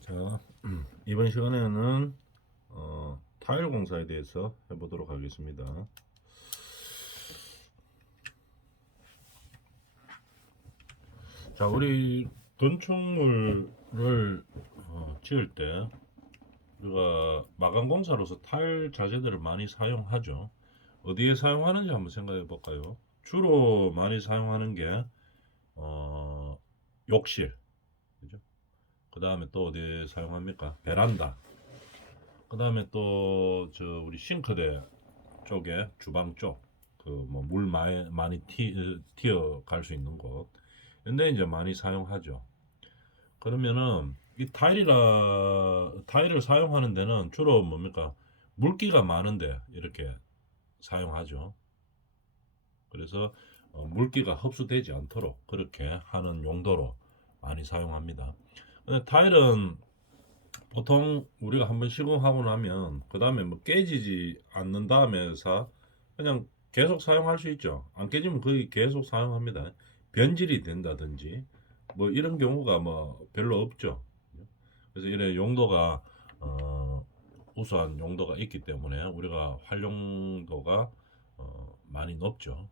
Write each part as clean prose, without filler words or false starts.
자, 이번 시간에는 타일 공사에 대해서 해보도록 하겠습니다. 자, 우리 건축물을 지을 때 우리가 마감 공사로서 타일 자재들을 많이 사용하죠. 어디에 사용하는지 한번 생각해 볼까요? 주로 많이 사용하는 게 욕실, 그죠? 그 다음에 또 어디에 사용합니까? 베란다. 그 다음에 또 저 우리 싱크대 쪽에 주방 쪽 그 뭐 물 많이 튀어 갈 수 있는 곳. 근데 이제 많이 사용하죠. 그러면은 이 타일을 사용하는 데는 주로 뭡니까? 물기가 많은데 이렇게 사용하죠. 그래서 물기가 흡수되지 않도록 그렇게 하는 용도로 많이 사용합니다. 근데 타일은 보통 우리가 한번 시공하고 나면 그 다음에 뭐 깨지지 않는 다음에서 그냥 계속 사용할 수 있죠. 안 깨지면 거의 계속 사용합니다. 변질이 된다든지 뭐 이런 경우가 뭐 별로 없죠. 그래서 이런 용도가 우수한 용도가 있기 때문에 우리가 활용도가 많이 높죠.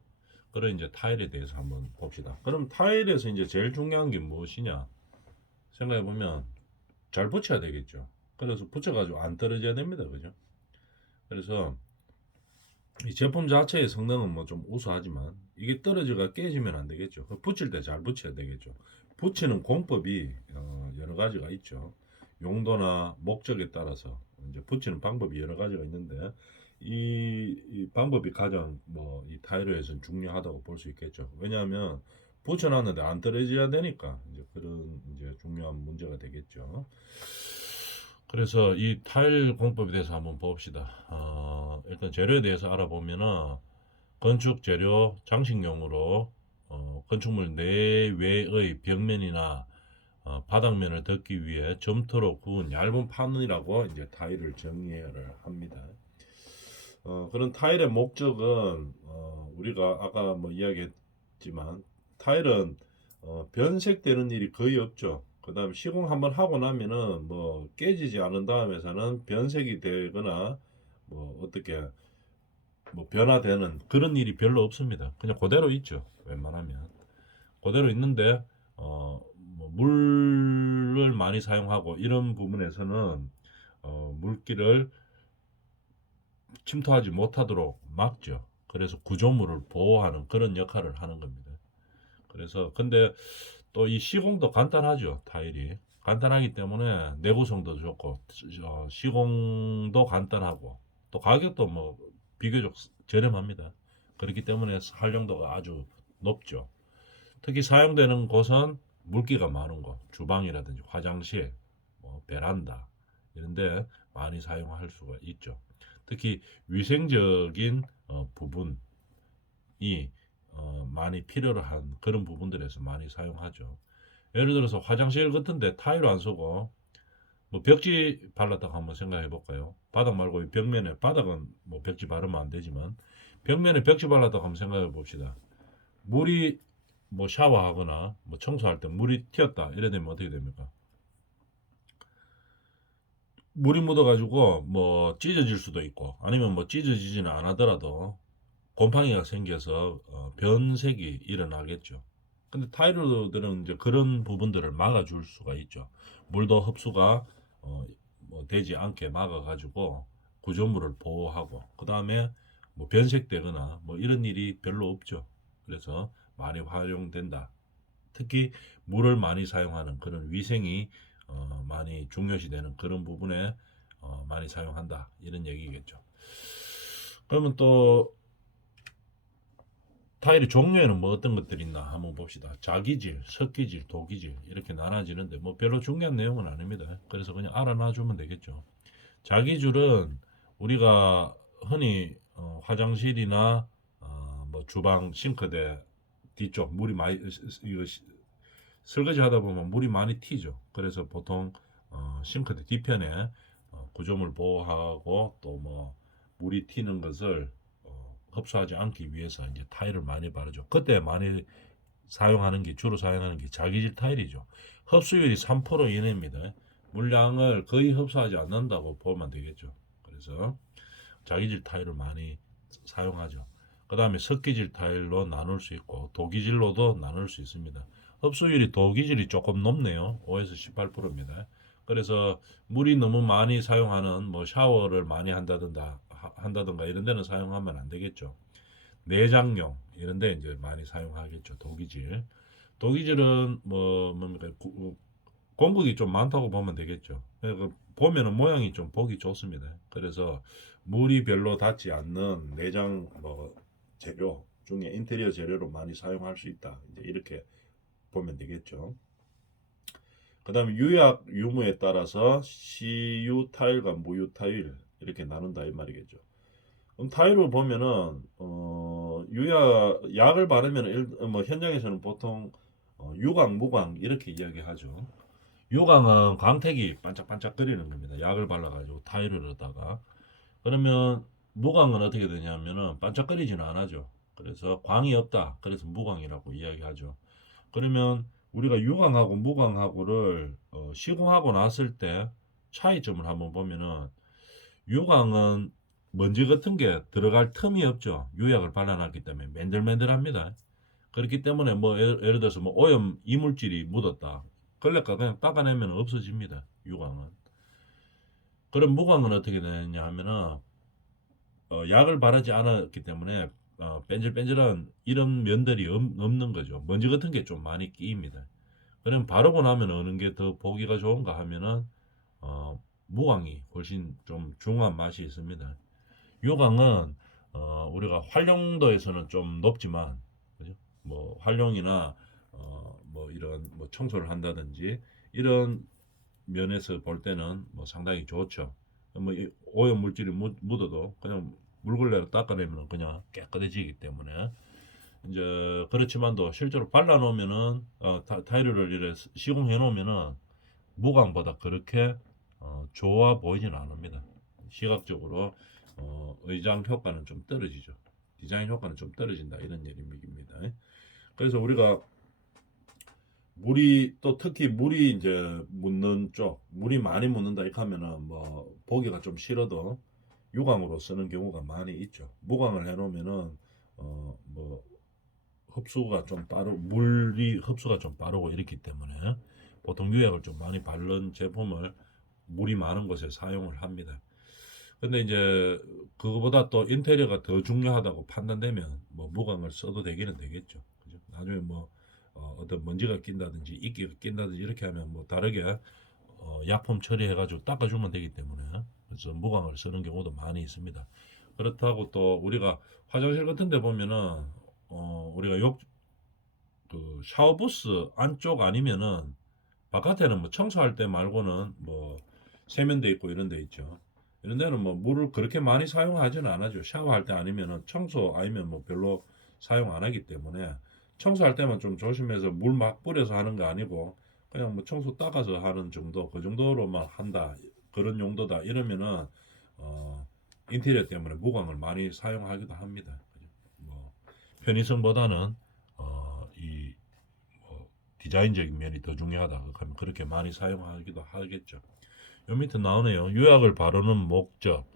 그런 이제 타일에 대해서 한번 봅시다. 그럼 타일에서 이제 제일 중요한 게 무엇이냐 생각해 보면 잘 붙여야 되겠죠. 그래서 붙여가지고 안 떨어져야 됩니다. 그죠? 그래서 이 제품 자체의 성능은 뭐 좀 우수하지만 이게 떨어져가 깨지면 안 되겠죠. 붙일 때 잘 붙여야 되겠죠. 붙이는 공법이 여러 가지가 있죠. 용도나 목적에 따라서 이제 붙이는 방법이 여러 가지가 있는데 이 방법이 가장 뭐 이 타일에서는 중요하다고 볼 수 있겠죠. 왜냐하면 붙여놨는데 안 떨어져야 되니까 이제 그런 이제 중요한 문제가 되겠죠. 그래서 이 타일 공법에 대해서 한번 봅시다. 일단 재료에 대해서 알아보면은 건축 재료 장식용으로 건축물 내외의 벽면이나 바닥면을 덮기 위해 점토로 구운 얇은 판이라고 이제 타일을 정의를 합니다. 그런 타일의 목적은 우리가 아까 뭐 이야기했지만 타일은 변색되는 일이 거의 없죠. 그 다음 시공 한번 하고 나면은 뭐 깨지지 않은 다음에서는 변색이 되거나 뭐 어떻게 뭐 변화되는 그런 일이 별로 없습니다. 그냥 그대로 있죠. 웬만하면 그대로 있는데 뭐 물을 많이 사용하고 이런 부분에서는 물기를 침투하지 못하도록 막죠. 그래서 구조물을 보호하는 그런 역할을 하는 겁니다. 그래서 근데 또 이 시공도 간단하죠. 타일이 간단하기 때문에 내구성도 좋고 시공도 간단하고 또 가격도 뭐 비교적 저렴합니다. 그렇기 때문에 활용도가 아주 높죠. 특히 사용되는 곳은 물기가 많은 곳, 주방이라든지 화장실, 뭐 베란다 이런데 많이 사용할 수가 있죠. 특히 위생적인 부분이 많이 필요로 한 그런 부분들에서 많이 사용하죠. 예를 들어서 화장실 같은데 타일 안 쓰고 뭐 벽지 발랐다고 한번 생각해 볼까요? 바닥 말고 벽면에 바닥은 뭐 벽지 바르면 안 되지만 벽면에 벽지 발랐다고 한번 생각해 봅시다. 물이 뭐 샤워하거나 뭐 청소할 때 물이 튀었다 이래 되면 어떻게 됩니까? 물이 묻어가지고 뭐 찢어질 수도 있고 아니면 뭐 찢어지지는 않더라도 곰팡이가 생겨서 변색이 일어나겠죠. 근데 타이르들은 이제 그런 부분들을 막아줄 수가 있죠. 물도 흡수가 뭐 되지 않게 막아가지고 구조물을 보호하고 그 다음에 뭐 변색되거나 뭐 이런 일이 별로 없죠. 그래서 많이 활용된다. 특히 물을 많이 사용하는 그런 위생이 많이 중요시되는 그런 부분에 많이 사용한다 이런 얘기겠죠. 그러면 또 타일의 종류에는 뭐 어떤 것들이 있나 한번 봅시다. 자기질, 석기질, 도기질 이렇게 나눠지는데 뭐 별로 중요한 내용은 아닙니다. 그래서 그냥 알아놔주면 되겠죠. 자기줄은 우리가 흔히 화장실이나 뭐 주방 싱크대 뒤쪽 물이 많이 이거 설거지 하다 보면 물이 많이 튀죠. 그래서 보통 싱크대 뒤편에 구조물 보호하고 또 뭐 물이 튀는 것을 흡수하지 않기 위해서 이제 타일을 많이 바르죠. 그때 많이 사용하는 게 주로 사용하는 게 자기질 타일이죠. 흡수율이 3% 이내입니다. 물량을 거의 흡수하지 않는다고 보면 되겠죠. 그래서 자기질 타일을 많이 사용하죠. 그 다음에 석기질 타일로 나눌 수 있고 도기질로도 나눌 수 있습니다. 흡수율이 도기질이 조금 높네요. 5에서 18%입니다. 그래서 물이 너무 많이 사용하는 뭐 샤워를 많이 한다든가 이런 데는 사용하면 안 되겠죠. 내장용 이런 데 이제 많이 사용하겠죠. 도기질. 도기질은 뭐 뭡니까 공극이 좀 많다고 보면 되겠죠. 그러니까 보면은 모양이 좀 보기 좋습니다. 그래서 물이 별로 닿지 않는 내장 뭐 재료 중에 인테리어 재료로 많이 사용할 수 있다. 이제 이렇게 보면 되겠죠. 그다음에 유약 유무에 따라서 CU 타일과 무유 타일 이렇게 나눈다 이 말이겠죠. 그럼 타일을 보면은 유약 약을 바르면 뭐 현장에서는 보통 유광, 무광 이렇게 이야기하죠. 유광은 광택이 반짝반짝거리는 겁니다. 약을 발라가지고 타일을 넣다가 그러면 무광은 어떻게 되냐면은 반짝거리지는 않아죠. 그래서 광이 없다. 그래서 무광이라고 이야기하죠. 그러면 우리가 유광하고 무광하고를 시공하고 났을 때 차이점을 한번 보면은 유광은 먼지 같은 게 들어갈 틈이 없죠. 유약을 발라놨기 때문에 맨들맨들합니다. 그렇기 때문에 뭐 예를 들어서 뭐 오염 이물질이 묻었다. 걸레가 그냥 닦아내면 없어집니다. 유광은. 그럼 무광은 어떻게 되느냐 하면은 약을 바르지 않았기 때문에 뺀질뺀질한 이런 면들이 없는 거죠. 먼지 같은 게 좀 많이 끼입니다. 그럼 바르고 나면 어느 게 더 보기가 좋은가 하면은 무광이 훨씬 좀 중후한 맛이 있습니다. 유광은 우리가 활용도에서는 좀 높지만 그죠? 뭐 활용이나 뭐 이런 뭐 청소를 한다든지 이런 면에서 볼 때는 뭐 상당히 좋죠. 뭐 오염 물질이 묻어도 그냥 물걸레로 닦아내면 그냥 깨끗해지기 때문에 이제 그렇지만도 실제로 발라 놓으면은 타일을 이렇게 시공해 놓으면은 무광보다 그렇게 좋아 보이지는 않습니다. 시각적으로 의장 효과는 좀 떨어지죠. 디자인 효과는 좀 떨어진다 이런 얘기입니다. 그래서 우리가 물이 또 특히 물이 이제 묻는 쪽, 물이 많이 묻는다 이렇게 하면은 뭐 보기가 좀 싫어도 유광으로 쓰는 경우가 많이 있죠. 무광을 해놓으면은 뭐 흡수가 좀 빠르고 물이 흡수가 좀 빠르고 이렇기 때문에 보통 유약을 좀 많이 바른 제품을 물이 많은 곳에 사용을 합니다. 근데 이제 그거보다 또 인테리어가 더 중요하다고 판단되면 뭐 무광을 써도 되기는 되겠죠. 그죠? 나중에 뭐 떤 먼지가 낀다든지 이끼가 낀다든지 이렇게 하면 뭐 다르게 약품 처리해가지고 닦아주면 되기 때문에 그래서 무광을 쓰는 경우도 많이 있습니다. 그렇다고 또 우리가 화장실 같은 데 보면은 우리가 그 샤워부스 안쪽 아니면은 바깥에는 뭐 청소할 때 말고는 뭐 세면대 있고 이런 데 있죠. 이런 데는 뭐 물을 그렇게 많이 사용하지는 않아죠. 샤워할 때 아니면은 청소 아니면 뭐 별로 사용 안 하기 때문에 청소할 때만 좀 조심해서 물 막 뿌려서 하는 거 아니고 그냥 뭐 청소 닦아서 하는 정도 그 정도로만 한다. 그런 용도다. 이러면은 어 인테리어 때문에 무광을 많이 사용하기도 합니다. 뭐 편의성보다는 이 디자인적인 면이 더 중요하다. 그러면 그렇게 많이 사용하기도 하겠죠. 요 밑에 나오네요. 유약을 바르는 목적.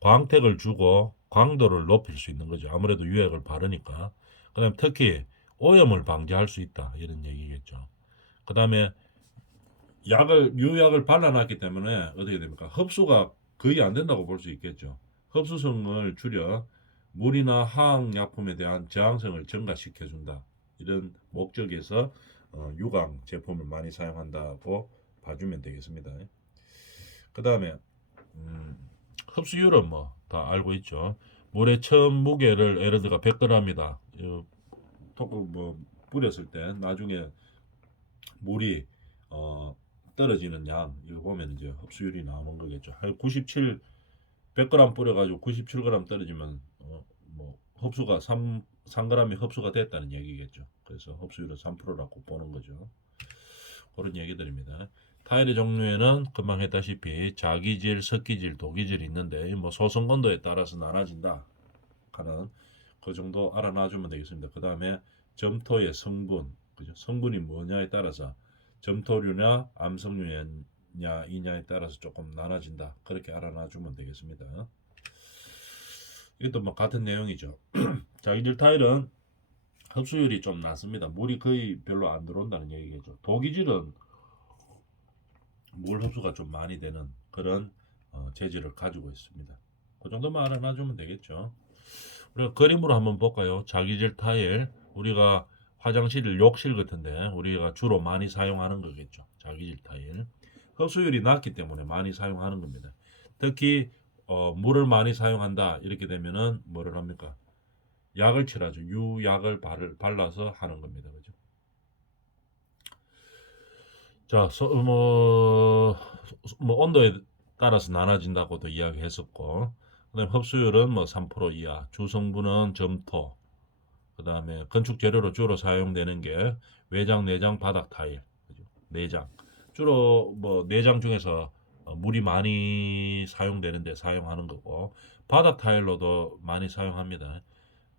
광택을 주고 광도를 높일 수 있는 거죠. 아무래도 유약을 바르니까. 그 다음에 특히 오염을 방지할 수 있다. 이런 얘기겠죠. 그 다음에 유약을 발라놨기 때문에 어떻게 됩니까? 흡수가 거의 안 된다고 볼 수 있겠죠. 흡수성을 줄여 물이나 화학약품에 대한 저항성을 증가시켜준다. 이런 목적에서 유광 제품을 많이 사용한다고 봐주면 되겠습니다. 그 다음에 흡수율은 뭐 다 알고 있죠. 물의 처음 무게를 예를 들어 100g이다. 뭐 뿌렸을 때 나중에 물이 떨어지는 양 이거 보면 이제 흡수율이 나오는 거겠죠. 한 97, 100g 뿌려가지고 97g 떨어지면 뭐 흡수가 3g이 흡수가 됐다는 얘기겠죠. 그래서 흡수율은 3%라고 보는 거죠. 그런 얘기들입니다. 타일의 종류에는 금방 했다시피 자기질, 석기질, 도기질이 있는데 뭐 소성건도에 따라서 나눠진다 하는 그 정도 알아놔주면 되겠습니다. 그 다음에 점토의 성분, 그죠? 성분이 뭐냐에 따라서 점토류나 암석류냐 냐 이냐에 따라서 조금 나눠진다. 그렇게 알아놔주면 되겠습니다. 이것도 뭐 같은 내용이죠. 자기질 타일은 흡수율이 좀 낮습니다. 물이 거의 별로 안 들어온다는 얘기겠죠. 도기질은 물 흡수가 좀 많이 되는 그런 재질을 가지고 있습니다. 그 정도만 알아놔주면 되겠죠. 우리가 그림으로 한번 볼까요? 자기질 타일, 우리가 화장실, 욕실 같은데 우리가 주로 많이 사용하는 거겠죠. 자기질 타일. 흡수율이 낮기 때문에 많이 사용하는 겁니다. 특히 물을 많이 사용한다 이렇게 되면은 뭐를 합니까? 약을 칠하죠. 유약을 발라서 하는 겁니다. 그죠? 자, 뭐 온도에 따라서 나눠진다고도 이야기했었고, 그다음에 흡수율은 뭐 3% 이하, 주성분은 점토, 그다음에 건축 재료로 주로 사용되는 게 외장, 내장, 바닥 타일, 그죠? 내장. 주로 뭐 내장 중에서 물이 많이 사용되는데 사용하는 거고, 바닥 타일로도 많이 사용합니다.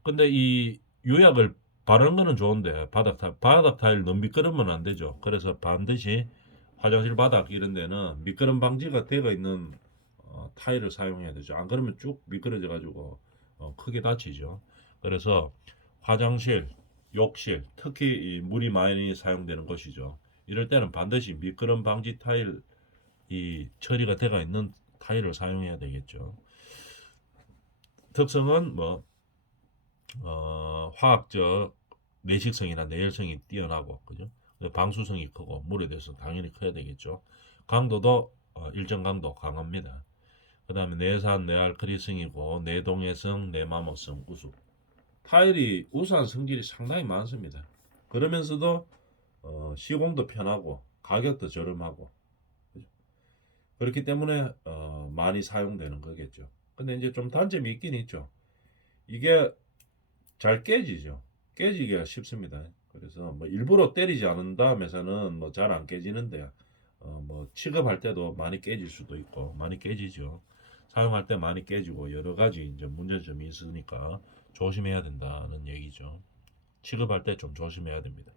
근데 이 유약을 바르는 거는 좋은데 바닥 타일 너무 미끄러우면 안 되죠. 그래서 반드시 화장실 바닥 이런 데는 미끄럼 방지가 되어 있는 타일을 사용해야 되죠. 안 그러면 쭉 미끄러져 가지고 크게 다치죠. 그래서 화장실, 욕실, 특히 이 물이 많이 사용되는 곳이죠. 이럴 때는 반드시 미끄럼 방지 타일 이 처리가 되어 있는 타일을 사용해야 되겠죠. 특성은 뭐 화학적 내식성이나 내열성이 뛰어나고 그죠? 방수성이 크고 물에 대해서 당연히 커야 되겠죠. 강도도 일정 강도 강합니다. 그 다음에 내산, 내알크리성이고 내동해성, 내마모성, 우수. 타일이 우수한 성질이 상당히 많습니다. 그러면서도 시공도 편하고 가격도 저렴하고 그죠? 그렇기 때문에 많이 사용되는 거겠죠. 근데 이제 좀 단점이 있긴 있죠. 이게 잘 깨지죠. 깨지기가 쉽습니다. 그래서 뭐 일부러 때리지 않은 다음에서는 뭐 잘 안 깨지는데 뭐 취급할 때도 많이 깨질 수도 있고 많이 깨지죠. 사용할 때 많이 깨지고 여러 가지 이제 문제점이 있으니까 조심해야 된다는 얘기죠. 취급할 때 좀 조심해야 됩니다.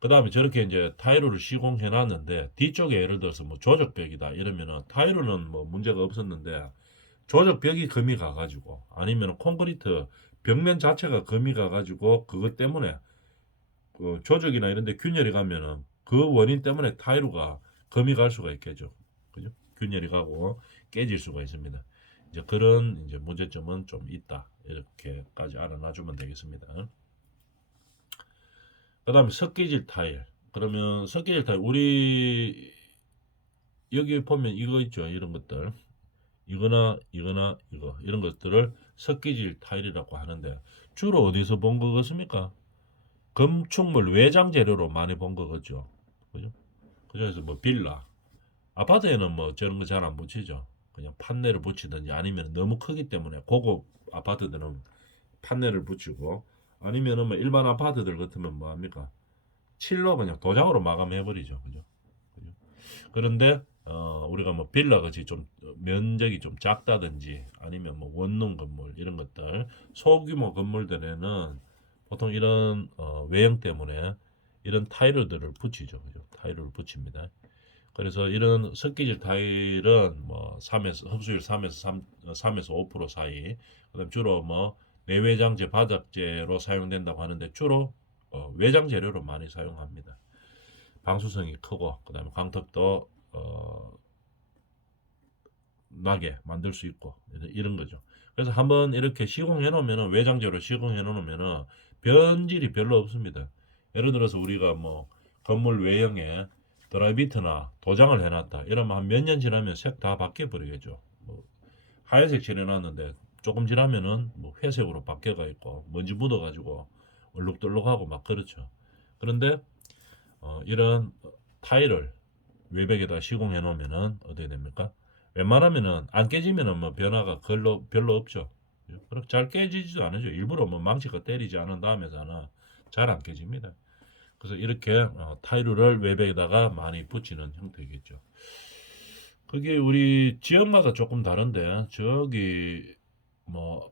그 다음에 저렇게 이제 타이로를 시공해 놨는데 뒤쪽에 예를 들어서 뭐 조적벽이다 이러면은 타이로는 뭐 문제가 없었는데 조적벽이 금이 가가지고 아니면 콘크리트 벽면 자체가 금이 가가지고 그것 때문에 그 조적이나 이런 데 균열이 가면은 그 원인 때문에 타이루가 금이 갈 수가 있겠죠. 그죠? 균열이 가고 깨질 수가 있습니다. 이제 그런 이제 문제점은 좀 있다. 이렇게까지 알아놔주면 되겠습니다. 그 다음에 석기질 타일. 그러면 석기질 타일 우리 여기 보면 이거 있죠. 이런 것들. 이거나 이거 이런 것들을 석기질 타일이라고 하는데 주로 어디서 본 거 같습니까? 건축물 외장 재료로 많이 본 거겠죠. 그죠? 그래서 뭐 빌라, 아파트에는 뭐 저런 거 잘 안 붙이죠. 그냥 판넬을 붙이든지 아니면 너무 크기 때문에 고급 아파트들은 판넬을 붙이고 아니면은 뭐 일반 아파트들 같으면 뭐 합니까? 칠로 그냥 도장으로 마감해 버리죠. 그죠? 그죠? 그런데 우리가 뭐 빌라 같이 좀 면적이 좀 작다든지 아니면 뭐 원룸 건물 이런 것들 소규모 건물들에는 보통 이런 외형 때문에 이런 타일들을 붙이죠. 그죠? 타일을 붙입니다. 그래서 이런 석기질 타일은 뭐 3에서 흡수율 3에서 5% 사이. 그다음 주로 뭐 내외장재, 바닥재로 사용된다고 하는데 주로 외장 재료로 많이 사용합니다. 방수성이 크고 그다음에 광택도 나게 만들 수 있고 이런 거죠. 그래서 한번 이렇게 시공해 놓으면은 외장재로 시공해 놓으면은 변질이 별로 없습니다. 예를 들어서 우리가 뭐 건물 외형에 드라이비트나 도장을 해놨다. 이러면 한 몇 년 지나면 색 다 바뀌어 버리겠죠. 뭐 하얀색 칠해놨는데 조금 지나면은 뭐 회색으로 바뀌어가 있고 먼지 묻어가지고 얼룩덜룩하고 막 그렇죠. 그런데 이런 타일을 외벽에다 시공해 놓으면은 어떻게 됩니까? 웬만하면은 안 깨지면은 뭐 변화가 별로 없죠. 그렇게 잘 깨지지도 않으죠. 일부러 뭐 망치가 때리지 않은 다음에서는 잘 안 깨집니다. 그래서 이렇게 타일을 외벽에다가 많이 붙이는 형태겠죠. 그게 우리 지역마다 조금 다른데 저기 뭐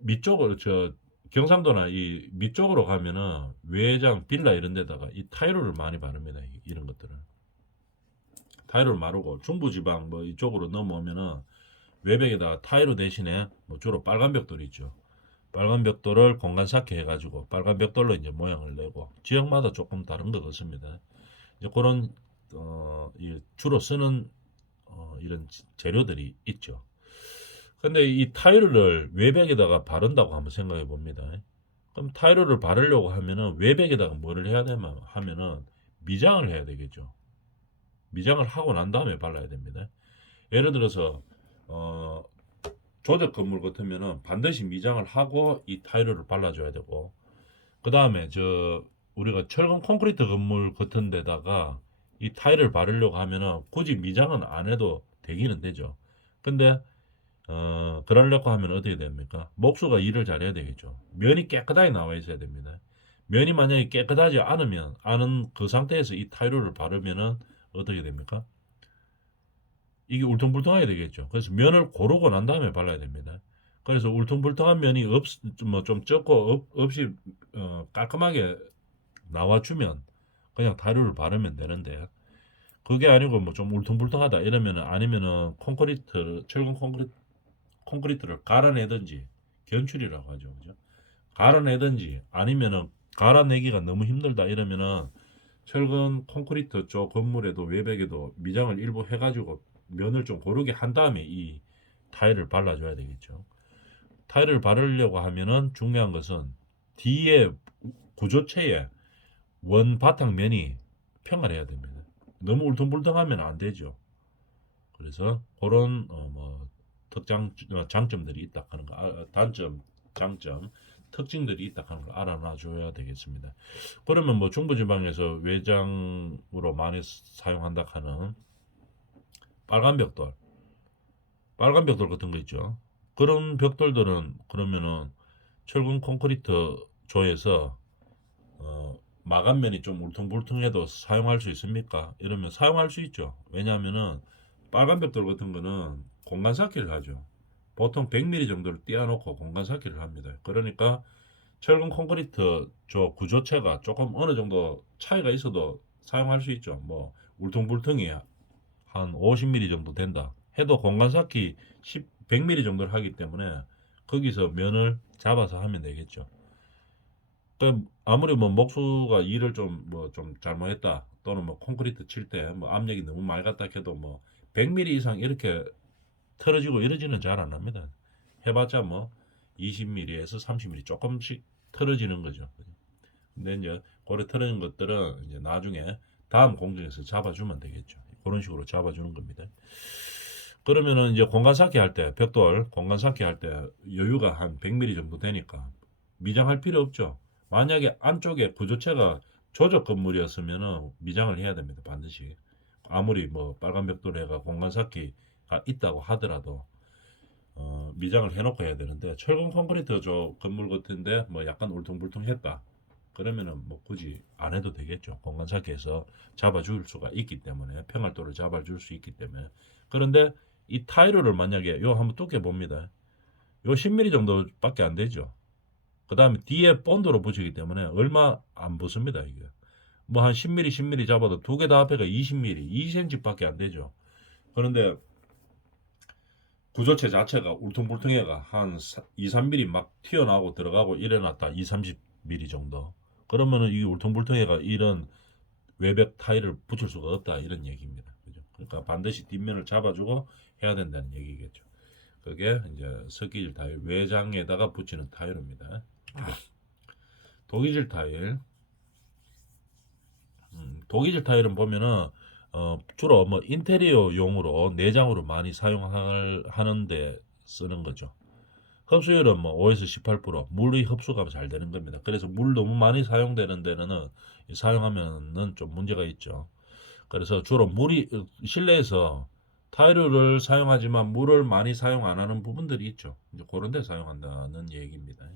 밑쪽으로 저 경상도나 이 밑쪽으로 가면은 외장 빌라 이런 데다가 이 타일을 많이 바릅니다. 이런 것들은. 타일을 마르고 중부지방 뭐 이쪽으로 넘어오면은 외벽에다가 타일 대신에 뭐 주로 빨간 벽돌이 있죠. 빨간 벽돌을 공간 쌓게 해가지고 빨간 벽돌로 이제 모양을 내고 지역마다 조금 다른 것 같습니다. 이제 그런 주로 쓰는 이런 재료들이 있죠. 근데 이 타일을 외벽에다가 바른다고 한번 생각해 봅니다. 그럼 타일을 바르려고 하면은 외벽에다가 뭐를 해야 되면 하면은 미장을 해야 되겠죠. 미장을 하고 난 다음에 발라야 됩니다. 예를 들어서 어, 조적 건물 같으면은 반드시 미장을 하고 이 타일을 발라줘야 되고, 그 다음에 저 우리가 철근 콘크리트 건물 같은 데다가 이 타일을 바르려고 하면은 굳이 미장은 안 해도 되기는 되죠. 근데 그러려고 하면 어떻게 됩니까? 목수가 일을 잘해야 되겠죠. 면이 깨끗하게 나와 있어야 됩니다. 면이 만약에 깨끗하지 않으면, 않은 그 상태에서 이 타일을 바르면은 어떻게 됩니까? 이게 울퉁불퉁하게 되겠죠. 그래서 면을 고르고 난 다음에 발라야 됩니다. 그래서 울퉁불퉁한 면이 좀 적고 없이 깔끔하게 나와주면 그냥 타일을 바르면 되는데, 그게 아니고 뭐 좀 울퉁불퉁하다 이러면은, 아니면은 철근 콘크리트를 갈아내든지, 견출이라고 하죠. 그죠? 갈아내든지, 아니면은 갈아내기가 너무 힘들다 이러면은 철근 콘크리트 쪽 건물에도 외벽에도 미장을 일부 해가지고 면을 좀 고르게 한 다음에 이 타일을 발라줘야 되겠죠. 타일을 바르려고 하면은 중요한 것은 뒤에 구조체에 원 바탕면이 평활해야 됩니다. 너무 울퉁불퉁하면 안 되죠. 그래서 그런 뭐 장점들이 있다 하는 거, 단점, 장점, 특징들이 있다 하는 걸 알아놔 줘야 되겠습니다. 그러면 뭐 중부지방에서 외장으로 많이 사용한다 하는 빨간 벽돌, 빨간 벽돌 같은 거 있죠. 그런 벽돌들은 그러면은 철근 콘크리트 조에서 마감면이 좀 울퉁불퉁해도 사용할 수 있습니까? 이러면 사용할 수 있죠. 왜냐하면은 빨간 벽돌 같은 거는 공간 쌓기를 하죠. 보통 100mm 정도를 띄워놓고 공간 쌓기를 합니다. 그러니까 철근 콘크리트 저 구조체가 조금 어느 정도 차이가 있어도 사용할 수 있죠. 뭐 울퉁불퉁이 한 50mm 정도 된다 해도 공간 쌓기 100mm 정도를 하기 때문에 거기서 면을 잡아서 하면 되겠죠. 그 아무리 뭐 목수가 일을 좀 잘못했다, 또는 뭐 콘크리트 칠 때 뭐 압력이 너무 많이 갔다 해도 뭐 100mm 이상 이렇게 틀어지고 이러지는 잘 안 합니다. 해봤자 뭐 20mm에서 30mm 조금씩 틀어지는 거죠. 근데 이제 고래 틀어진 것들은 이제 나중에 다음 공정에서 잡아주면 되겠죠. 그런 식으로 잡아주는 겁니다. 그러면은 이제 공간 쌓기 할 때, 벽돌 공간 쌓기 할 때 여유가 한 100mm 정도 되니까 미장할 필요 없죠. 만약에 안쪽에 구조체가 조적 건물이었으면은 미장을 해야 됩니다. 반드시. 아무리 뭐 빨간 벽돌에가 공간 쌓기가 있다고 하더라도 미장을 해놓고 해야 되는데, 철근 콘크리트 저 건물 같은데 뭐 약간 울퉁불퉁했다 그러면은 뭐 굳이 안 해도 되겠죠. 공간 쌓기에서 잡아줄 수가 있기 때문에, 평활도를 잡아줄 수 있기 때문에. 그런데 이 타일을 만약에 요 한번 두께 봅니다. 요 10mm 정도밖에 안 되죠. 그 다음에 뒤에 본드로 붙이기 때문에 얼마 안 붙습니다. 이게 뭐 한 10mm 10mm 잡아도 두 개 다 합해가 20mm 2cm밖에 안 되죠. 그런데 구조체 자체가 울퉁불퉁해가 한 2, 3mm 막 튀어나오고 들어가고 일어났다 2, 30mm 정도. 그러면은 이 울퉁불퉁해가 이런 외벽 타일을 붙일 수가 없다 이런 얘기입니다. 그죠? 그러니까 반드시 뒷면을 잡아주고 해야 된다는 얘기겠죠. 그게 이제 석기질 타일 외장에다가 붙이는 타일입니다. 독이질 타일, 독이질 타일은 보면은 주로 뭐 인테리어용으로 내장으로 많이 사용하는데 쓰는 거죠. 흡수율은 뭐 5에서 18%, 물의 흡수가 잘 되는 겁니다. 그래서 물 너무 많이 사용되는 데는 사용하면은 좀 문제가 있죠. 그래서 주로 실내에서 타일을 사용하지만 물을 많이 사용 안 하는 부분들이 있죠. 이제 그런 데 사용한다는 얘기입니다.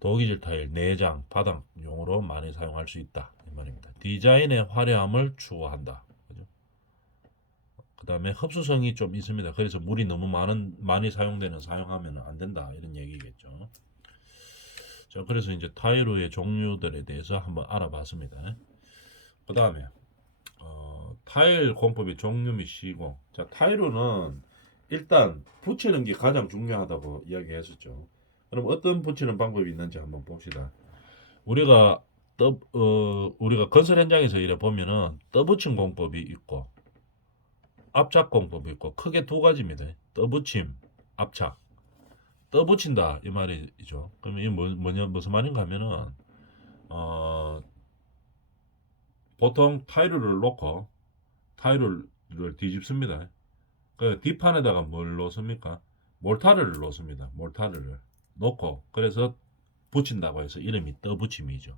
독이질 타일, 내장, 바닥용으로 많이 사용할 수 있다 이 말입니다. 디자인의 화려함을 추구한다. 그죠? 그 다음에 흡수성이 좀 있습니다. 그래서 물이 너무 많이 사용하면 안 된다 이런 얘기겠죠. 자, 그래서 이제 타일의 종류들에 대해서 한번 알아봤습니다. 그 다음에 타일 공법의 종류 및 시공. 자, 타일로는 일단 붙이는 게 가장 중요하다고 이야기했었죠. 그럼 어떤 붙이는 방법이 있는지 한번 봅시다. 우리가 우리가 건설 현장에서 일해 보면은 떠붙임 공법이 있고 압착 공법이 있고 크게 두 가지입니다. 떠붙임, 압착. 떠붙인다 이 말이죠. 그럼 이 뭐냐 무슨 말인가 하면은 어, 보통 타일을 놓고 타일을 뒤집습니다. 그 뒷판에다가 뭘 놓습니까? 몰타르를 놓습니다. 몰타르를 놓고 그래서 붙인다고 해서 이름이 떠붙임이죠.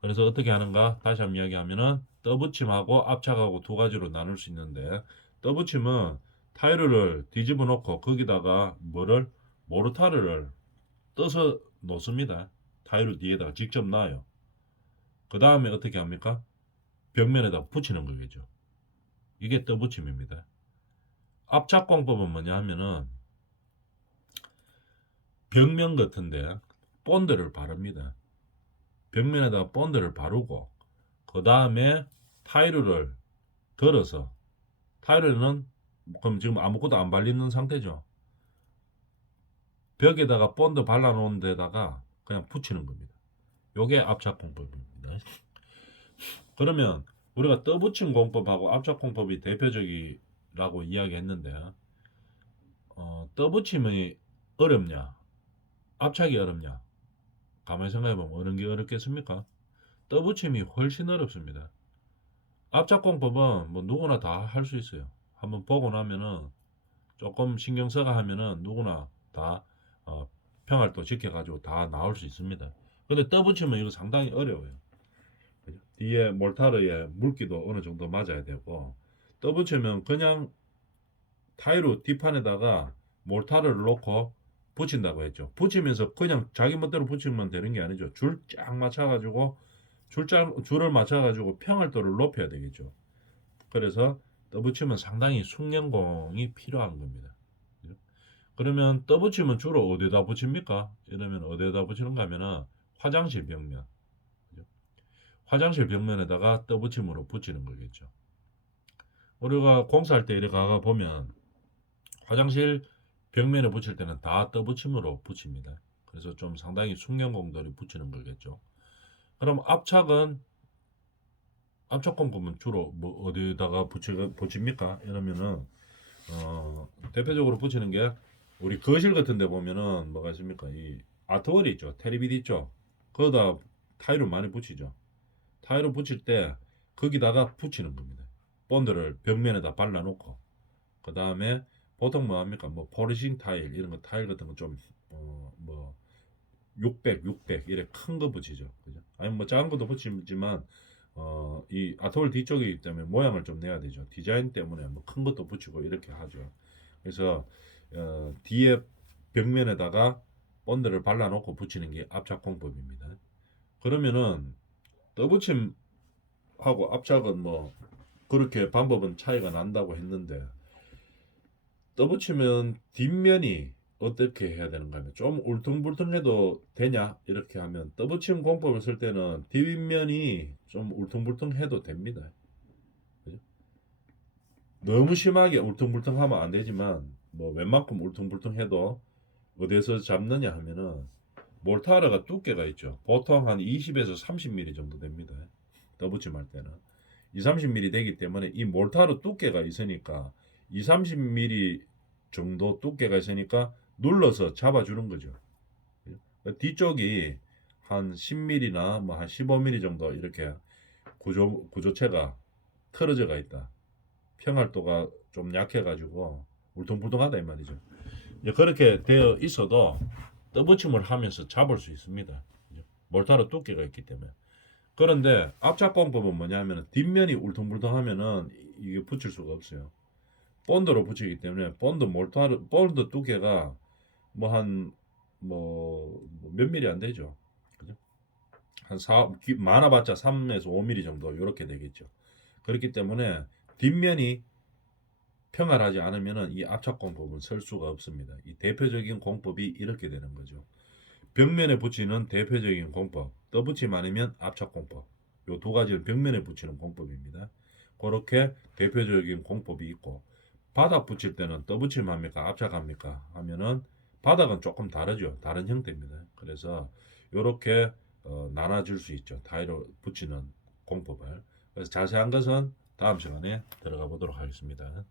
그래서 어떻게 하는가? 다시 한번 이야기하면은 떠붙임하고 압착하고 두 가지로 나눌 수 있는데 떠붙임은 타일을 뒤집어 놓고 거기다가 뭐를 모르타르를 떠서 놓습니다. 타일 뒤에다가 직접 놔요. 그 다음에 어떻게 합니까? 벽면에다 붙이는 거겠죠. 이게 떠붙임입니다. 압착 공법은 뭐냐 하면은 벽면 같은데 본드를 바릅니다. 벽면에다가 본드를 바르고 그 다음에 타일을 걸어서 타일은 그럼 지금 아무것도 안 발리는 상태죠. 벽에다가 본드 발라놓은 데다가 그냥 붙이는 겁니다. 요게 압착 공법입니다. 그러면 우리가 떠붙임 공법하고 압착 공법이 대표적이라고 이야기했는데 떠붙임이 어렵냐 압착이 어렵냐 가만히 생각해보면 어느 게 어렵겠습니까? 떠붙임이 훨씬 어렵습니다. 압착 공법은 뭐 누구나 다 할 수 있어요. 한번 보고 나면은 조금 신경 써가 하면은 누구나 다 평알도 지켜가지고 다 나올 수 있습니다. 근데 떠붙이면 이거 상당히 어려워요. 그죠? 뒤에 몰타르에 물기도 어느 정도 맞아야 되고 떠붙이면 그냥 타이로 뒷판에다가 몰타르를 놓고 붙인다고 했죠. 붙이면서 그냥 자기 멋대로 붙이면 되는 게 아니죠. 줄 쫙 맞춰가지고 줄을 맞춰가지고 평알도를 높여야 되겠죠. 그래서 떠붙이면 상당히 숙련공이 필요한 겁니다. 그러면 떠붙이면 주로 어디다 붙입니까? 이러면 어디다 붙이는가 하면은 화장실 벽면. 화장실 벽면에다가 떠붙임으로 붙이는 거겠죠. 우리가 공사할 때 이렇게 가가 보면 화장실 벽면에 붙일 때는 다 떠붙임으로 붙입니다. 그래서 좀 상당히 숙련공들이 붙이는 거겠죠. 그럼 압착공 보면 주로 뭐 어디다가 붙입니까? 이러면은 대표적으로 붙이는 게 우리 거실 같은 데 보면은 뭐가 있습니까? 이 아트월이 있죠. 테레비드 있죠. 거기다 타일을 많이 붙이죠. 타일을 붙일 때 거기다가 붙이는 겁니다. 본드를 벽면에다 발라놓고 그 다음에 보통 뭐 합니까? 뭐 포르싱 타일 이런 거 타일 같은 거 좀 뭐 600 이래 큰 거 붙이죠. 그죠? 아니 뭐 작은 것도 붙이지만 이 아트월 뒤쪽이기 때문에 모양을 좀 내야 되죠. 디자인 때문에 뭐 큰 것도 붙이고 이렇게 하죠. 그래서 뒤에 벽면에다가 본드를 발라놓고 붙이는 게 압착 공법입니다. 그러면은 떠붙임하고 압착은 뭐 그렇게 방법은 차이가 난다고 했는데 떠붙이면 뒷면이 어떻게 해야 되는가 하면 좀 울퉁불퉁해도 되냐 이렇게 하면 떠붙임 공법을 쓸 때는 뒷면이 좀 울퉁불퉁해도 됩니다. 그죠? 너무 심하게 울퉁불퉁하면 안 되지만 뭐 웬만큼 울퉁불퉁해도 어디에서 잡느냐 하면은 몰타르가 두께가 있죠. 보통 한 20에서 30mm 정도 됩니다. 떠붙임 할 때는 2, 30mm 되기 때문에 이 몰타르 두께가 있으니까 2, 30mm 정도 두께가 있으니까 눌러서 잡아주는 거죠. 뒤쪽이 한 10mm나 뭐 한 15mm 정도 이렇게 구조체가 틀어져가 있다. 평활도가 좀 약해가지고 울퉁불퉁하다 이 말이죠. 이제 그렇게 되어 있어도 떠붙임을 하면서 잡을 수 있습니다. 몰타르 두께가 있기 때문에. 그런데 압착공법은 뭐냐면 뒷면이 울퉁불퉁하면은 이게 붙일 수가 없어요. 본드로 붙이기 때문에 본드 두께가 뭐 한 뭐 몇 미리 안 되죠. 그죠? 한 많아봤자 3에서 5mm 정도 이렇게 되겠죠. 그렇기 때문에 뒷면이 평활하지 않으면은 이 압착 공법은 쓸 수가 없습니다. 이 대표적인 공법이 이렇게 되는 거죠. 벽면에 붙이는 대표적인 공법, 떠붙임 아니면 압착 공법. 요 두 가지를 벽면에 붙이는 공법입니다. 그렇게 대표적인 공법이 있고, 바닥 붙일 때는 떠붙임 합니까? 압착합니까? 하면은 바닥은 조금 다르죠. 다른 형태입니다. 그래서 이렇게 나눠줄 수 있죠. 타일을 붙이는 공법을. 그래서 자세한 것은 다음 시간에 들어가 보도록 하겠습니다.